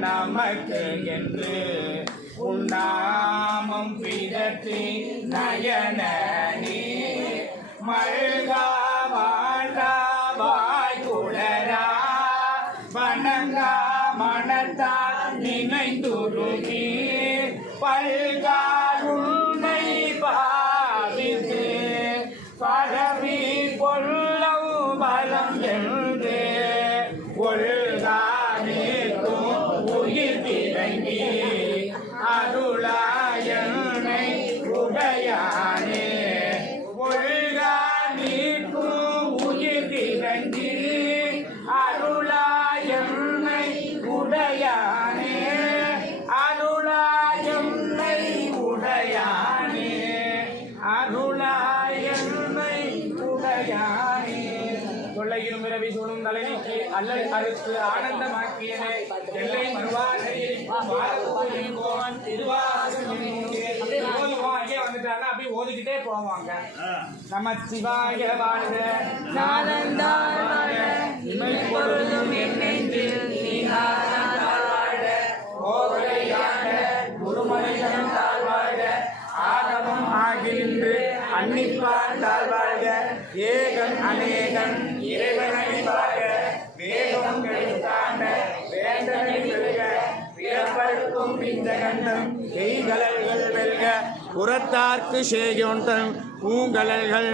நமக்கு என்று உண்ணாமம் பிதற்றி நயன நீ மல்கா வாழ்கா வாய்குளரா வணங்கா மனத்தா நினைந்துருகி பல்கால் உன்னை பாவித்து பரவி கொள்ளவு பலம் என்று உயிர் திறங்கி அருளாயனை உடையானே ஒழுகா நீக்கும் உயிர் திறங்கி அருளாயனை உடையானே அருளாயனை உடையானே அருளாயனை உடையானே கொள்ளையும் பிறவி சூழும் தலைவிக்கு அல்லல் அறுத்து ஆனந்தமாக்கியனை எல்லை அப்படியே ஓதிக்கிட்டே போவாங்க. நம்ம சிவாய வாழ்க குருமனிதனும் தாழ்வாழ்க ஆகமம் ஆகின்று அன்னிப்பான் தாழ்வாழ்க ஏகன் அநேகன் இறைவனடிவாழ்க வேகம் கெடுத்தாண்ட வேந்தனை வெல்க வியப்பருக்கும் இந்த கண்டம் எய்கலல்கள் வெல்க புறத்தார்க்கு சேகொண்டன் பூங்கலல்கள்